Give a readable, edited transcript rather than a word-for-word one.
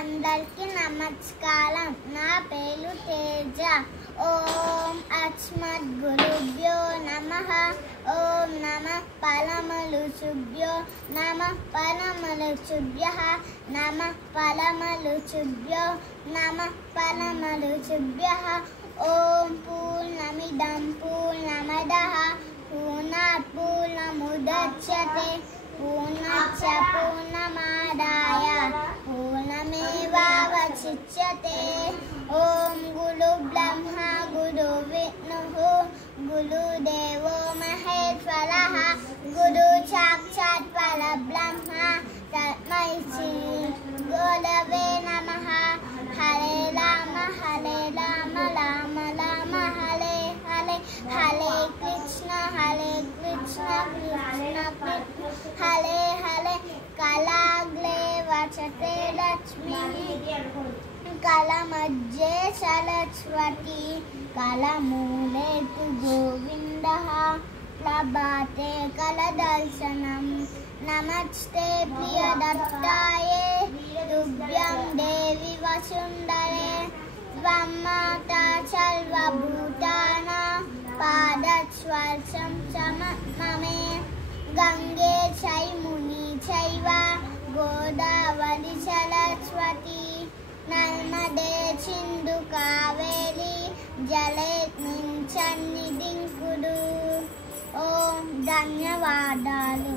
అందరికీ నమస్కారం. నా పేరు తేజ. ఓం అస్మద్ గురుభ్యో నమః. ఓం నమః పరమలుచుభ్యో నమః పరమలుచుభ్యః నమః పరమలుచుభ్యో నమః పరమలుచుభ్యః. ఓం పూర్ణమిదం పూర్ణమదః పూర్ణాత్ పూర్ణముదచ్యతే పూర్ణస్య పూర్ణమాదాయ పూర్ణమేవావశిష్యతే. ఓం గురు బ్రహ్మ గురు విష్ణుః గురుదేవో మహేశ్వరః గురు సాక్షాత్ పరబ్రహ్మ తస్మై శ్రీ గురవే నమః. హరే రామ రామ రామ హరే హరే హరే కృష్ణ కృష్ణ హరే హరే. కళాగ్లే వచతే లక్ష్మీ కళమధ్యే సరస్వతి కళమూలే తు గోవిందః ప్రభాతే కళదర్శనం. నమస్తే ప్రియదత్తాయే తుభ్యం దేవి వసుంధరే త్వం మాతా సర్వభూతానాం పాదస్పర్శం మమే. గంగే చైముని చైవ గోదావరి సరస్వతి నర్మదే సింధు కావేరి జలేస్మిన్ సన్నిధిం కురు. ఓం ధన్యవాదాలు.